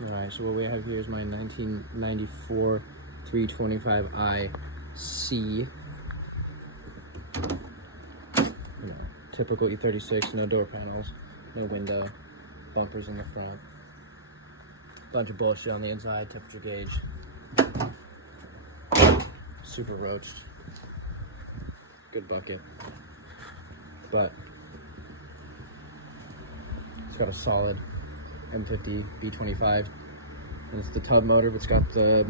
Alright, so what we have here is my 1994 325i C. You know, typical E36, no door panels, no window, bumpers in the front, bunch of bullshit on the inside, temperature gauge, super roached, good bucket, but it's got a solid M50 B25, and it's the tub motor. It's got the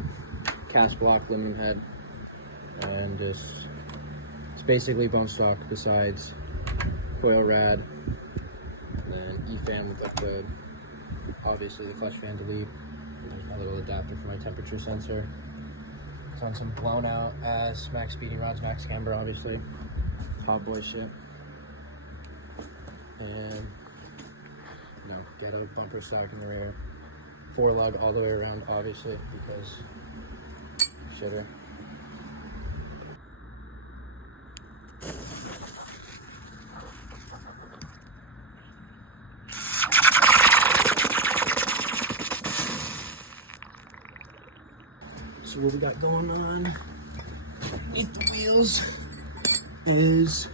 cast block aluminum head, and it's basically bone stock besides coil rad, and then E-fan with like the, obviously the clutch fan delete. There's my little adapter for my temperature sensor. It's on some blown out ass max speeding rods, max camber, obviously, hot boy shit, and Ghetto bumper stock in the rear, 4-lug all the way around, obviously, because shitter. So what we got going on underneath the wheels is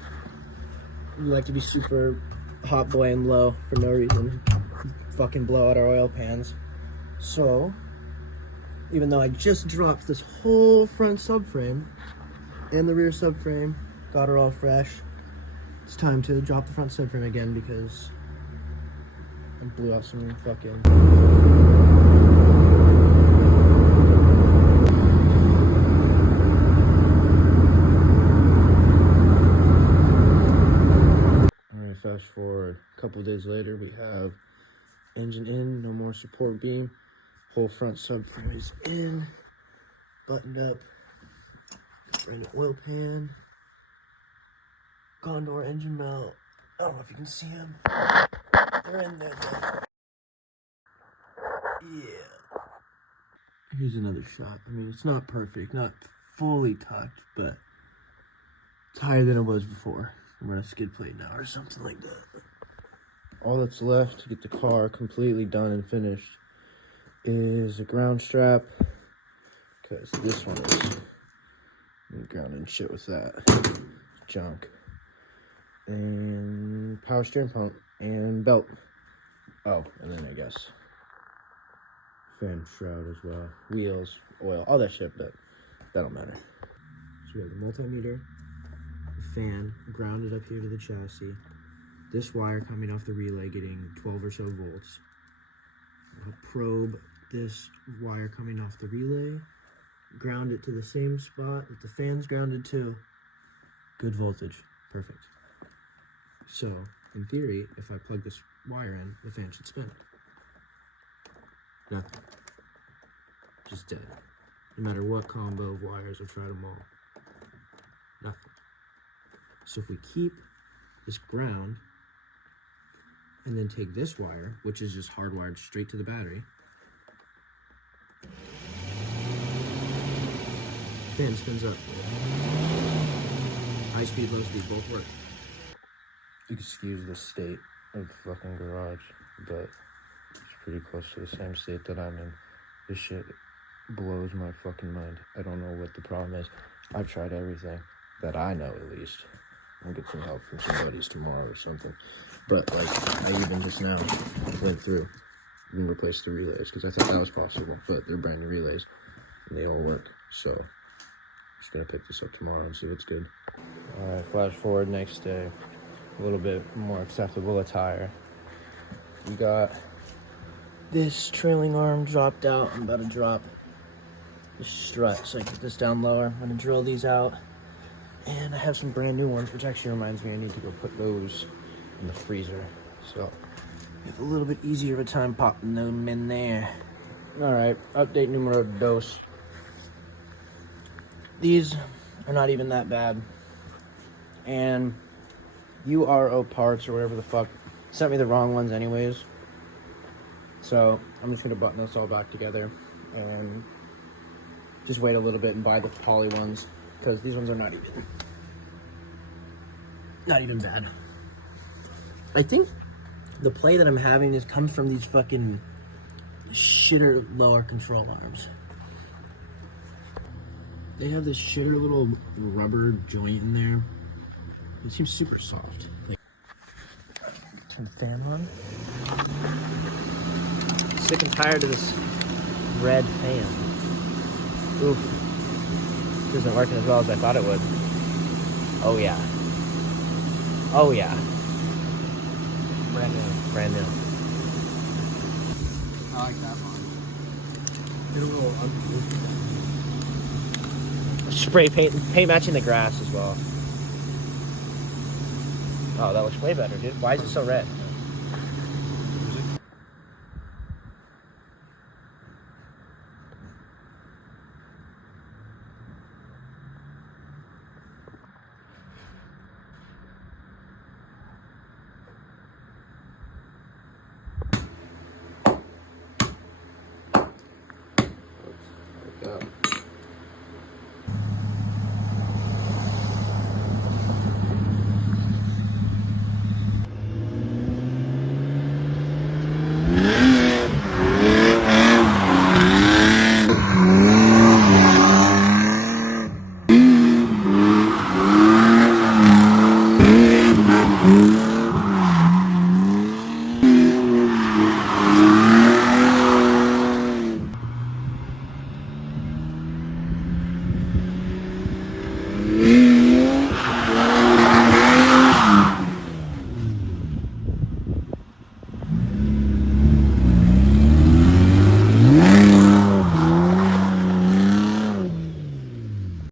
we like to be super hot boy and low for no reason. Fucking blow out our oil pans. So, even though I just dropped this whole front subframe and the rear subframe, got her all fresh, it's time to drop the front subframe again because I blew out some fucking... Alright, fast forward a couple days later, we have engine in, no more support beam, whole front subframe is in, buttoned up, brand new oil pan, Gondor engine mount. I don't know if you can see them. They're in there though. Yeah. Here's another shot. I mean, it's not perfect, not fully tucked, but it's higher than it was before. I'm on a skid plate now or something like that. All that's left to get the car completely done and finished is a ground strap, because this one is ground and shit with that junk, and power steering pump and belt. Oh, and then I guess fan shroud as well, wheels, oil, all that shit, but that don't matter. So we have the multimeter, the fan grounded up here to the chassis, this wire coming off the relay getting 12 or so volts. I'll probe this wire coming off the relay, ground it to the same spot that the fan's grounded to. Good voltage, perfect. So, in theory, if I plug this wire in, the fan should spin. Nothing. Just dead. No matter what combo of wires, I've tried them all. Nothing. So if we keep this ground, and then take this wire, which is just hardwired straight to the battery, fan spins up. High speed, low speed, both work. Excuse the state of the fucking garage, but it's pretty close to the same state that I'm in. This shit blows my fucking mind. I don't know what the problem is. I've tried everything that I know, at least. I'll get some help from some buddies tomorrow or something. But, like, I even just now went through and replaced the relays, because I thought that was possible, but they're brand new relays, and they all work. So, just gonna pick this up tomorrow and see what's good. Alright, flash forward next day. A little bit more acceptable attire. We got this trailing arm dropped out. I'm about to drop the strut, so I get this down lower. I'm gonna drill these out. And I have some brand new ones, which actually reminds me I need to go put those in the freezer. So I have a little bit easier of a time popping them in there. Alright, update numero dos. These are not even that bad. And URO Parts, or whatever the fuck, sent me the wrong ones anyways. So I'm just gonna button this all back together and just wait a little bit and buy the poly ones, because these ones are not even bad. I think the play that I'm having comes from these fucking shitter lower control arms. They have this shitter little rubber joint in there. It seems super soft. Like, turn the fan on. Sick and tired of this red fan. Oof. This isn't working as well as I thought it would. Oh yeah. Oh yeah. Brand new. Brand new. I like that one. Get a little spray paint matching the grass as well. Oh, that looks way better, dude. Why is it so red?